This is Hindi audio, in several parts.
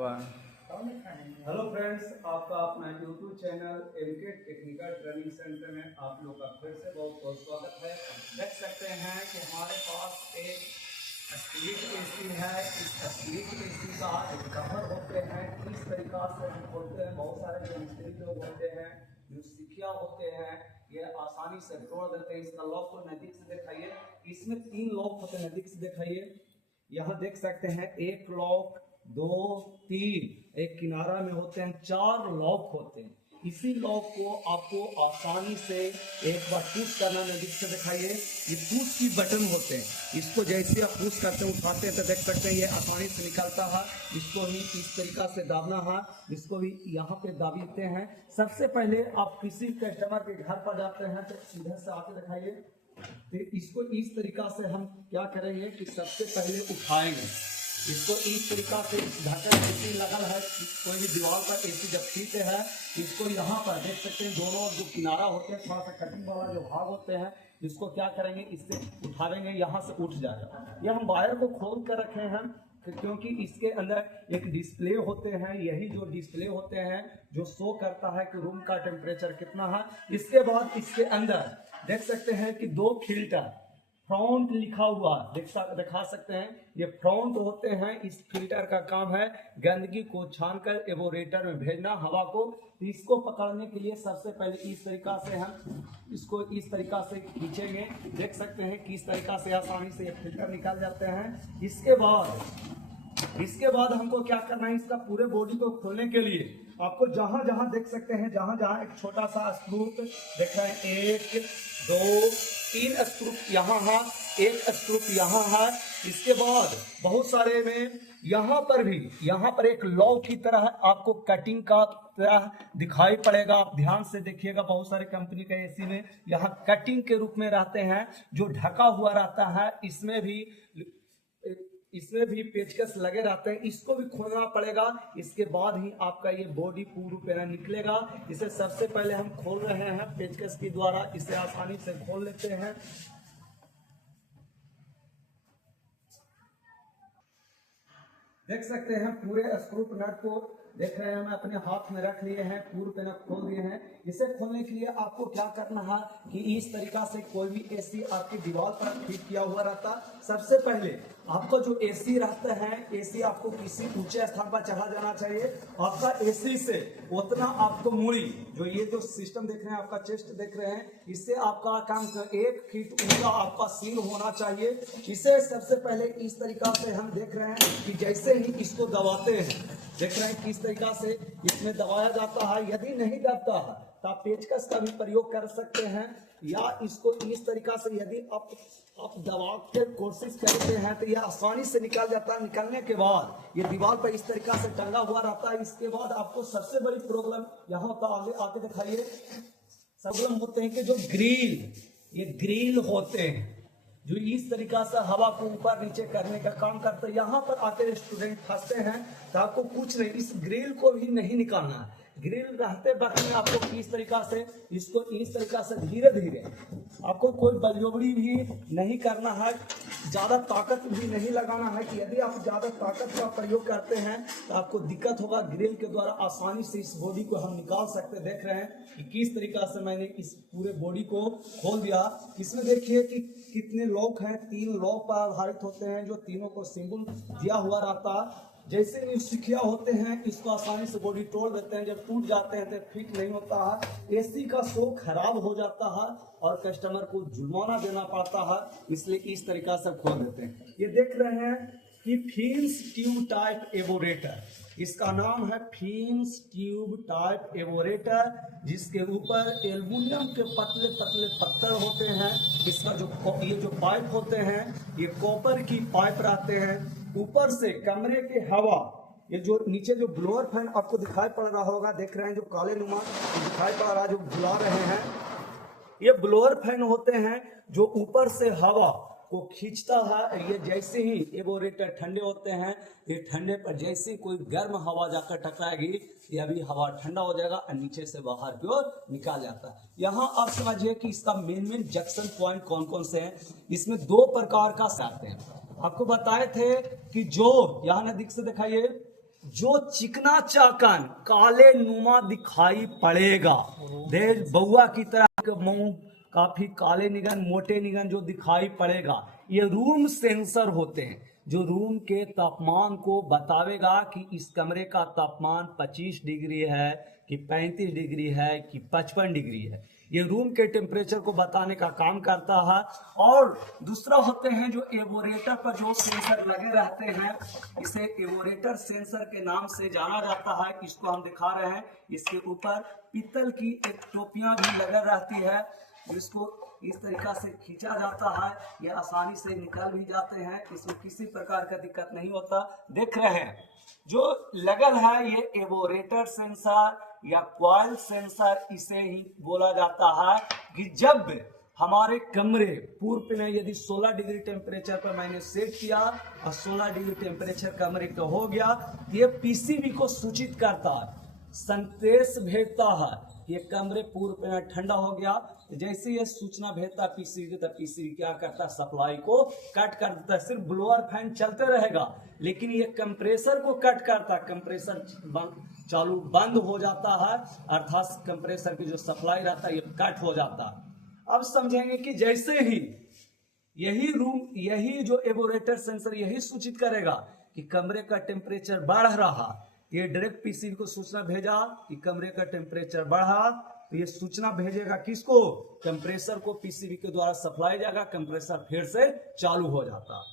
हेलो फ्रेंड्स, आपका अपना YouTube channel MK technical training centre में आप लोग का फिर से बहुत बहुत स्वागत है। देख सकते हैं कि हमारे पास एक स्प्लिट एसी है। इस स्प्लिट एसी का जो कवर होते हैं किस तरीका से हम खोलते हैं। बहुत सारे जो मिस्त्री लोग होते हैं, जो सिखिया होते हैं, ये आसानी से तोड़ देते हैं। इसका लॉक को नजदीक से दिखाइए। इसमें 3 लॉक होते हैं, नजदीक से दिखाइए। यहाँ देख सकते हैं 1 लॉक, 2, 3, एक किनारा में होते हैं 4 लॉक होते हैं। इसी लॉक को आपको आसानी से एक बार पुश करना, नजदीक से दिखाइए। ये पुश की बटन होते हैं, इसको जैसे आप पुश करते हैं, उठाते हैं तो देख सकते हैं ये आसानी से निकलता है। इसको ही इस तरीका से दाबना है, इसको भी यहाँ पे दाबते हैं। सबसे पहले आप किसी कस्टमर के घर पर जाते हैं तो इधर से आके दिखाइए। तो इसको इस तरीका से हम क्या करेंगे कि सबसे पहले उठाएंगे इसको इस तरीका से। ढक्कन एसी लगल है, कोई भी दीवार पर एसी जब खींचते हैं इसको यहाँ पर देख सकते हैं दोनों जो किनारा होते हैं, थोड़ा सा कटिंग वाला जो भाग होते हैं, इसको क्या करेंगे, इससे उठावेंगे, यहाँ से उठ जाएगा। ये हम वायर को खोल कर रखे हैं क्योंकि इसके अंदर एक डिस्प्ले होते हैं। यही जो डिस्प्ले होते हैं जो शो करता है कि रूम का टेम्परेचर कितना है। इसके बाद इसके अंदर देख सकते हैं कि 2 फिल्टर फ्रंट लिखा हुआ दिखा सकते हैं। ये फ्रंट होते हैं। इस फिल्टर का काम है गंदगी को छानकर एवोरेटर में भेजना, हवा को। तो इसको पकड़ने के लिए सबसे पहले इस तरीका से हम इसको इस तरीका से खींचेंगे। देख सकते हैं कि इस तरीका से आसानी से ये फिल्टर निकाल जाते हैं। इसके बाद हमको क्या करना है, इसका पूरे बॉडी को खोलने के लिए आपको जहां जहां देख सकते हैं, जहां जहां एक छोटा सा स्क्रू देख रहे हैं, 1, 2, 3 स्क्रू यहाँ है, 1 स्क्रू यहाँ है। इसके बाद बहुत सारे में यहाँ पर एक लॉक की तरह आपको कटिंग का तरह दिखाई पड़ेगा। आप ध्यान से देखिएगा, बहुत सारे कंपनी के एसी में यहाँ कटिंग के रूप में रहते हैं जो ढका हुआ रहता है। इसमें भी पेचकस लगे रहते हैं, इसको भी खोलना पड़ेगा। इसके बाद ही आपका ये बॉडी पूरी तरह निकलेगा। इसे सबसे पहले हम खोल रहे हैं पेचकस के द्वारा। इसे आसानी से खोल लेते हैं। देख सकते हैं पूरे स्क्रू नट को देख रहे हैं, हम अपने हाथ में रख लिए हैं, पूरी तरह खोल दिए हैं। इसे खोलने के लिए आपको क्या करना है कि इस तरीका से कोई भी एसी आपकी दीवार पर फिट किया हुआ रहता, सबसे पहले आपका जो एसी रहता है, एसी आपको किसी ऊंचे स्थान पर चढ़ा जाना चाहिए। आपका एसी से उतना आपको मूड़ी जो ये जो सिस्टम देख रहे हैं, आपका चेस्ट देख रहे हैं, इससे आपका काम 1 फीट ऊंचा आपका सिर होना चाहिए। इसे सबसे पहले इस तरीका से हम देख रहे हैं कि जैसे ही इसको दबाते हैं, देख रहे हैं किस तरीका से इसमें दबाया जाता है। यदि नहीं दबता है तो आप पेचकस का भी प्रयोग कर सकते हैं, या इसको इस तरीका से यदि आप दबा के कोशिश करते हैं तो यह आसानी से निकल जाता है। निकलने के बाद ये दीवार पर इस तरीका से टंगा हुआ रहता है। इसके बाद आपको सबसे बड़ी प्रॉब्लम यहाँ पर आगे दिखाइए। प्रॉब्लम होते हैं कि जो ग्रिल होते हैं जो इस तरीका से हवा को ऊपर नीचे करने का काम करते हैं। यहाँ पर आते स्टूडेंट फंसते हैं तो आपको कुछ नहीं, इस ग्रिल को भी नहीं निकालना है। ग्रिल रहते वक्त में आपको किस तरीका से इसको इस तरीका से धीरे धीरे, आपको कोई बलजोबड़ी भी नहीं करना है, ज़्यादा ताकत भी नहीं लगाना है कि यदि आप ज़्यादा ताकत का प्रयोग करते हैं तो आपको दिक्कत होगा। ग्रिल के द्वारा आसानी से इस बॉडी को हम निकाल सकते। देख रहे हैं कि किस तरीका से मैंने इस पूरे बॉडी को खोल दिया। इसमें देखिए कि कितने लॉक हैं, 3 लॉक पर आधारित होते हैं, जो तीनों को सिंबल दिया हुआ रहता है। जैसे भी सिखिया होते हैं इसको आसानी से बॉडी तोड़ देते हैं, जब टूट जाते हैं तो फिट नहीं होता है। एसी का शो खराब हो जाता है और कस्टमर को जुर्माना देना पड़ता है, इसलिए इस तरीका से खोल देते हैं। ये देख रहे हैं कि फिन्स ट्यूब टाइप एवोरेटर, इसका नाम है फिन्स ट्यूब टाइप एवोरेटर, जिसके ऊपर एल्युमिनियम के पतले पतले पत्थर होते हैं। इसका ये जो पाइप होते हैं ये कॉपर की पाइप रहते हैं। ऊपर से कमरे के हवा, ये जो नीचे जो ब्लोअर फैन आपको दिखाई पड़ रहा होगा, देख रहे हैं जो काले नुमा दिखाई पड़ रहा है, जो बुला रहे हैं, ये ब्लोअर फैन होते हैं जो ऊपर से हवा को खींचता है। ये जैसे ही एवोरेटर ठंडे होते हैं, ये ठंडे पर जैसे कोई गर्म हवा जाकर टकराएगी, ये अभी हवा ठंडा हो जाएगा और नीचे से बाहर की ओर निकाल जाता है। यहाँ आप समझिए कि इसका मेन जंक्शन पॉइंट कौन कौन से हैं। इसमें 2 प्रकार का आते हैं। आपको बताए थे कि जो यहाँ नजदीक से दिखाइए जो चिकना चाकन काले नुमा दिखाई पड़ेगा, देख बउआ की तरह मुंह काफी काले निगन मोटे निगन जो दिखाई पड़ेगा, ये रूम सेंसर होते हैं जो रूम के तापमान को बतावेगा कि इस कमरे का तापमान 25 डिग्री है कि 35 डिग्री है कि 55 डिग्री है। ये रूम के टेम्परेचर को बताने का काम करता है। और दूसरा होते हैं जो एवोरेटर पर जो सेंसर लगे रहते हैं, इसे एवोरेटर सेंसर के नाम से जाना जाता है। इसको हम दिखा रहे हैं, इसके ऊपर पीतल की एक टोपियां भी लगा रहती है, इसको इस तरीका से खींचा जाता है, ये आसानी से निकल भी जाते हैं, इसमें किसी प्रकार का दिक्कत नहीं होता। देख रहे हैं जो लगल है ये एवोरेटर सेंसर या कॉइल सेंसर इसे ही बोला जाता है कि जब हमारे कमरे पूर्व में यदि 16 डिग्री टेम्परेचर पर मैंने सेट किया और 16 डिग्री टेम्परेचर कमरे का हो गया, ये पीसीबी को सूचित करता है, संदेश भेजता है, ये कमरे पूर्व में ठंडा हो गया। जैसे ये सूचना भेजता पीसीबी तो पीसीबी क्या करता है, सप्लाई को कट कर देता है। सिर्फ ब्लोअर फैन चलते रहेगा, लेकिन ये कंप्रेसर को कट करता है, कंप्रेसर चालू बंद हो जाता है, अर्थात कंप्रेसर की जो सप्लाई रहता है ये कट हो जाता है। अब समझेंगे कि जैसे ही यही जो एवोरेटर सेंसर यही सूचित करेगा कि कमरे का टेम्परेचर बढ़ रहा, ये डायरेक्ट पीसीबी को सूचना भेजा कि कमरे का टेम्परेचर बढ़ा, तो ये सूचना भेजेगा किसको, कंप्रेसर को, पीसीबी के द्वारा सप्लाई जाएगा, कंप्रेसर फिर से चालू हो जाता।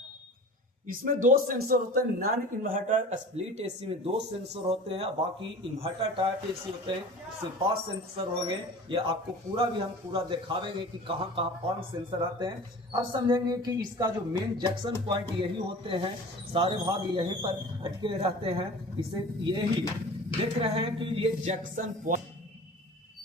इसमें दो सेंसर होते हैं, नॉन इन्वर्टर स्प्लिट एसी में दो सेंसर होते हैं, बाकी इन्वर्टर टाइप एसी होते हैं, इसमें 5 सेंसर होंगे। ये आपको हम पूरा दिखावेंगे कि कहाँ कहाँ 5 सेंसर आते हैं। अब समझेंगे कि इसका जो मेन जंक्शन पॉइंट यही होते हैं, सारे भाग यहीं पर अटके रहते हैं, इसे यही देख रहे हैं कि ये जंक्शन पॉइंट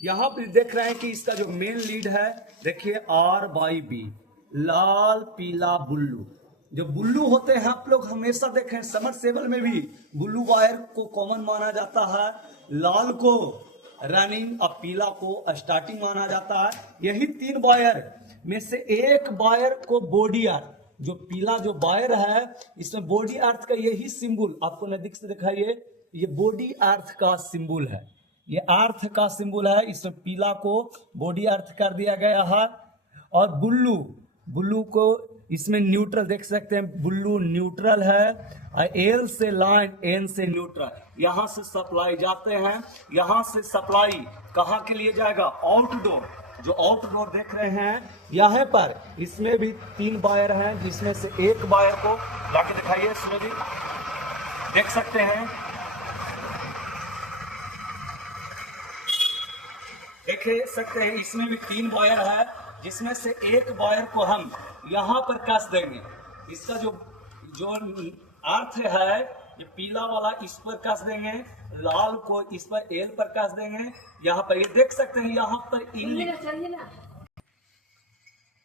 यहाँ पर देख रहे हैं कि इसका जो मेन लीड है, देखिए R/B, लाल पीला ब्लू। जो ब्लू होते हैं आप लोग हमेशा देखें समरसेबल में भी ब्लू वायर को कॉमन माना जाता है, लाल को रनिंग और पीला को स्टार्टिंग माना जाता है। यही 3 वायर में से एक वायर को बॉडी अर्थ, जो पीला जो वायर है इसमें बॉडी अर्थ का यही सिंबल आपको नजदीक से दिखाइए, ये बॉडी अर्थ का सिंबल है, ये अर्थ का सिंबल है, इसमें पीला को बॉडी अर्थ कर दिया गया है। और ब्लू को इसमें न्यूट्रल देख सकते हैं, ब्लू न्यूट्रल है, और एल से लाइन, एन से न्यूट्रल, यहां से सप्लाई जाते हैं। यहां से सप्लाई कहां के लिए जाएगा, आउटडोर। जो आउटडोर देख रहे हैं यहाँ पर, इसमें भी 3 वायर हैं, जिसमें से एक वायर को लाके दिखाइए, सुनो जी, देख सकते हैं, देख सकते हैं इसमें भी 3 वायर है, जिसमें से एक वायर को हम यहाँ पर कस देंगे। इसका जो अर्थ है ये पीला वाला इस पर कस देंगे, लाल को इस पर एल पर कस देंगे। यहाँ पर ये देख सकते हैं, यहाँ पर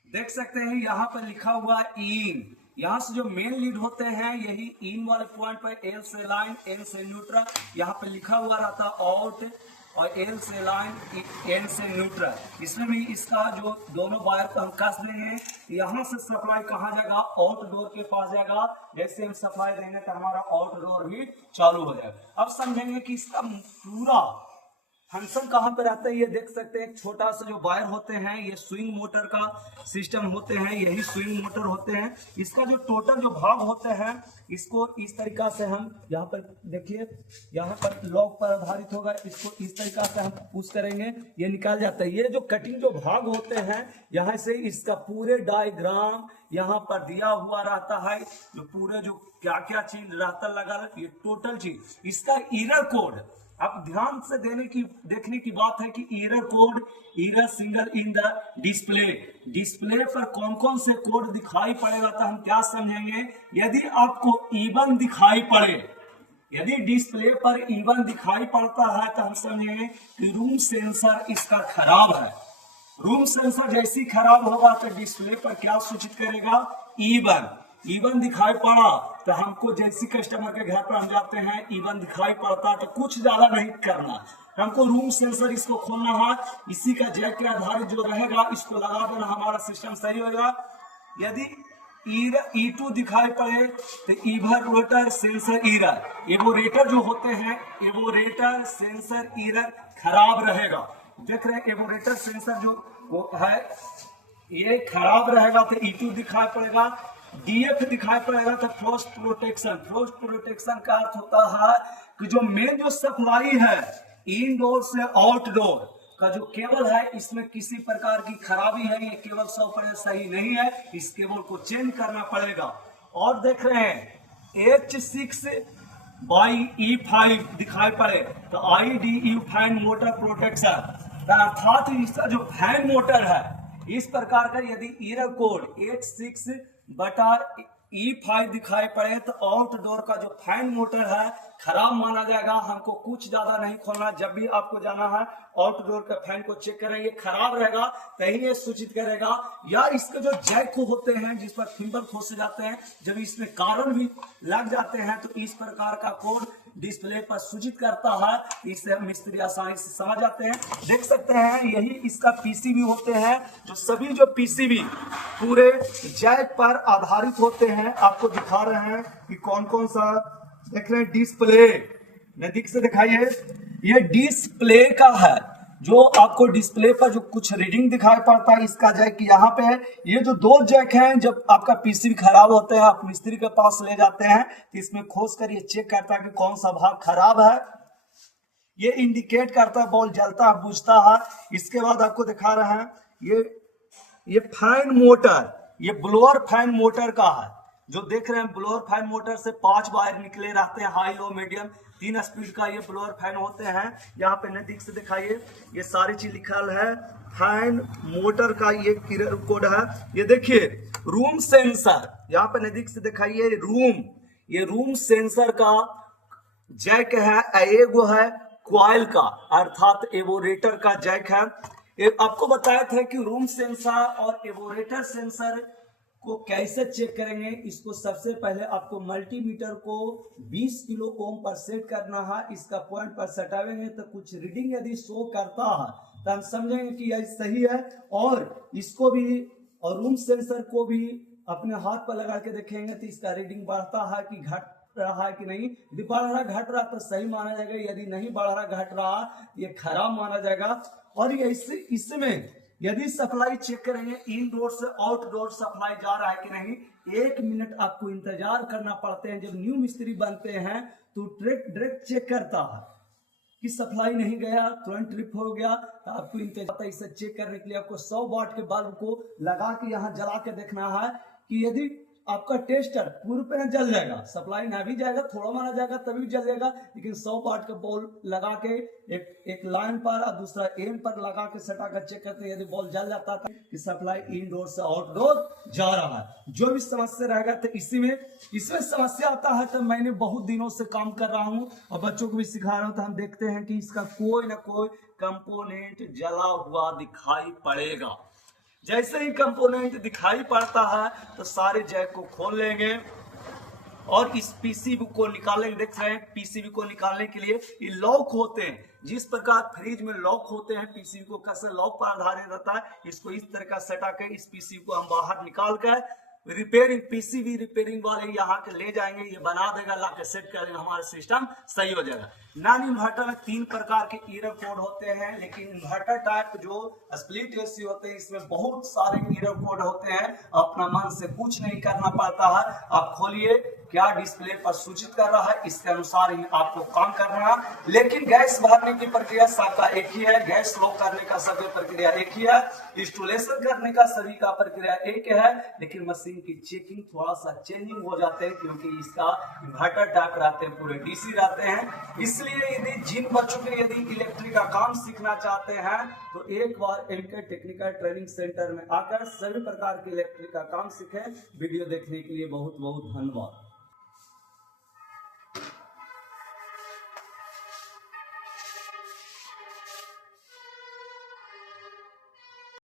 देख सकते हैं, यहाँ पर लिखा हुआ इन। यहाँ से जो मेन लीड होते हैं यही इन वाले पॉइंट पर, एल से लाइन, एन से न्यूट्रल, यहाँ पर लिखा हुआ रहता आउट, और एल से लाइन, एन से न्यूट्रल। इसमें भी इसका जो दोनों वायर को हम कस देंगे। यहाँ से सप्लाई कहाँ जाएगा, आउटडोर के पास जाएगा। जैसे हम सप्लाई देंगे तो हमारा आउटडोर भी चालू हो जाएगा। अब समझेंगे कि इसका पूरा फंक्शन कहाँ पे रहता है। ये देख सकते हैं छोटा सा जो वायर होते हैं, ये स्विंग मोटर का सिस्टम होते हैं, यही स्विंग मोटर होते हैं। इसका जो टोटल जो भाग होते हैं, इसको इस तरीका से हम यहाँ पर देखिए, यहाँ पर लॉक पर आधारित होगा, इसको इस तरीका से हम पुश करेंगे, ये निकाल जाता है। ये जो कटिंग जो भाग होते हैं, यहाँ से इसका पूरे डायग्राम यहाँ पर दिया हुआ रहता है, जो पूरे जो क्या क्या चीज रहता लगा, ये टोटल चीज। इसका एरर कोड अब ध्यान से देखने की बात है कि error code, error single in the display पर कौन कौन से कोड दिखाई पड़ेगा, तो हम क्या समझेंगे। यदि आपको इवन दिखाई पड़े, यदि डिस्प्ले पर इवन दिखाई पड़ता है, तो हम समझेंगे कि रूम सेंसर इसका खराब है। रूम सेंसर जैसी खराब होगा तो डिस्प्ले पर क्या सूचित करेगा, इवन दिखाई पड़ा, तो हमको जैसी कस्टमर के घर पर हम जाते हैं, इवन दिखाई पड़ता है तो कुछ ज्यादा नहीं करना, हमको रूम सेंसर इसको खोलना है, इसी का जैक के आधारित जो रहेगा इसको लगा देना, हमारा सिस्टम सही होगा। यदि E2 दिखाई पड़े तो इवोरेटर सेंसर एरर। इवोरेटर जो होते हैं, इवोरेटर सेंसर एरर खराब रहेगा। देख रहे हैं इवोरेटर सेंसर जो वो है ये खराब रहेगा तो E2 दिखाई पड़ेगा। DF दिखाई पड़ेगा तो फ्रोस्ट प्रोटेक्शन। फ्रोस्ट प्रोटेक्शन का अर्थ होता है कि जो मेन जो सप्लाई है इनडोर से आउटडोर का जो केबल है इसमें किसी प्रकार की खराबी है, ये केबल 100% सही नहीं है, इस केबल को चेंज करना पड़ेगा। और देख रहे हैं H6/E5 दिखाई पड़े तो IDE फैन मोटर प्रोटेक्शन, अर्थात इसका जो फैन मोटर है इस प्रकार का यदि एरर कोड H6/E5 दिखाई पड़े तो आउटडोर का जो फैन मोटर है खराब माना जाएगा। हमको कुछ ज्यादा नहीं खोलना, जब भी आपको जाना है आउटडोर का फैन को चेक करें, ये खराब रहेगा तभी ये सूचित करेगा। या इसके जो जैक होते हैं जिस पर थिम्बल खोसे जाते हैं, जब इसमें कारण भी लग जाते हैं तो इस प्रकार का कोड डिस्प्ले पर सूचित करता है, इससे हम मिस्त्री आसानी से समझ जाते हैं। देख सकते हैं यही इसका पीसीबी होते हैं, जो सभी जो पीसीबी पूरे जैक पर आधारित होते हैं। आपको दिखा रहे हैं कि कौन कौन सा, देख रहे हैं डिस्प्ले, नजदीक से दिखाइए, ये डिस्प्ले का है जो आपको डिस्प्ले पर जो कुछ रीडिंग दिखाई पड़ता है इसका जैक यहाँ पे है। ये जो दो जैक हैं, जब आपका पीसीबी खराब होता है आप मिस्त्री के पास ले जाते हैं तो इसमें खोज कर ये चेक करता है कि कौन सा भाग खराब है, ये इंडिकेट करता है, बॉल जलता है बुझता है। इसके बाद आपको दिखा रहे हैं ये फैन मोटर, ये ब्लोअर फैन मोटर का है, जो देख रहे हैं ब्लोअर फैन मोटर से 5 वायर निकले रहते हैं, हाई लो मीडियम 3 स्पीड का ये ब्लोअर फैन होते हैं। यहाँ पे नजदीक से दिखाइए, ये सारी चीज लिखल है, फैन मोटर का ये कोड है। ये देखिए रूम सेंसर, यहाँ पे नजदीक से दिखाइए रूम, ये रूम सेंसर का जैक है, एगो है क्वाइल का अर्थात एवोरेटर का जैक है। आपको बताया था कि रूम सेंसर और एवोरेटर सेंसर को कैसे चेक करेंगे। इसको सबसे पहले आपको मल्टीमीटर को 20 किलो ओम पर सेट करना है। इसका पॉइंट पर सटावेंगे तो कुछ रीडिंग यदि शो करता है तो हम समझेंगे कि यह सही है। और इसको भी और रूम सेंसर को भी अपने हाथ पर लगा के देखेंगे तो इसका रीडिंग बढ़ता है कि घट रहा है कि नहीं। यदि बढ़ रहा घट रहा तो सही माना जाएगा, यदि नहीं बढ़ रहा घट रहा ये खराब माना जाएगा। और ये इसमें यदि सप्लाई चेक करेंगे इनडोर से आउटडोर सप्लाई जा रहा है कि नहीं, 1 मिनट आपको इंतजार करना पड़ते हैं। जब न्यू मिस्त्री बनते हैं तो डायरेक्ट चेक करता है कि सप्लाई नहीं गया, तुरंत ट्रिप हो गया तो आपको इंतजार, इसे चेक करने के लिए आपको 100 वाट के बल्ब को लगा के यहाँ जला के देखना है कि यदि आपका टेस्टर पूरे पे न जल जाएगा, सप्लाई ना भी जाएगा थोड़ा माना जाएगा तभी जल जाएगा, लेकिन 100 वाट का बॉल लगा के एक लाइन पर और दूसरा एम पर लगा के सटा कर चेक करते हैं। यदि बॉल जल जाता है कि सप्लाई इनडोर से आउटडोर जा रहा है। जो भी समस्या रहेगा तो इसमें समस्या आता है तो मैंने बहुत दिनों से काम कर रहा हूँ और बच्चों को भी सिखा रहा हूँ, तो हम देखते हैं कि इसका कोई ना कोई कंपोनेंट जला हुआ दिखाई पड़ेगा। जैसे ही कंपोनेंट दिखाई पड़ता है तो सारे जैक को खोल लेंगे और इस पीसीबी को निकालेंगे। देख रहे हैं पीसीबी को निकालने के लिए ये लॉक होते हैं, जिस प्रकार फ्रिज में लॉक होते हैं पीसीबी को कैसे लॉक पर आधारित रहता है, इसको इस तरह का सटा के इस पीसीबी को हम बाहर निकाल कर रिपेयरिंग पीसीबी रिपेयरिंग वाले यहाँ के ले जाएंगे, ये बना देगा, ला के सेट कर देगा, हमारा सिस्टम सही हो जाएगा। नॉन इन्वर्टर में 3 प्रकार के एरर कोड होते हैं, लेकिन इन्वर्टर टाइप जो स्प्लिट एसी होते हैं इसमें बहुत सारे एरर कोड होते हैं। अपना मन से कुछ नहीं करना पड़ता है, आप खोलिए क्या डिस्प्ले पर सूचित कर रहा है इसके अनुसार ही आपको काम करना है। लेकिन गैस भरने की प्रक्रिया सबका एक ही है, गैस लो करने का सभी प्रक्रिया एक ही है, इंस्टॉलेशन करने का सभी का प्रक्रिया एक है, लेकिन मशीन की चेकिंग थोड़ा सा चेंजिंग हो जाते हैं क्योंकि इसका इन्वर्टर टाइप रहते हैं, पूरे डीसी रहते हैं। इसलिए यदि जिन बच्चों के यदि इलेक्ट्रिक का काम सीखना चाहते हैं तो एक बार एमके टेक्निकल ट्रेनिंग सेंटर में आकर सभी प्रकार के इलेक्ट्रिक का काम सीखें। वीडियो देखने के लिए बहुत बहुत धन्यवाद।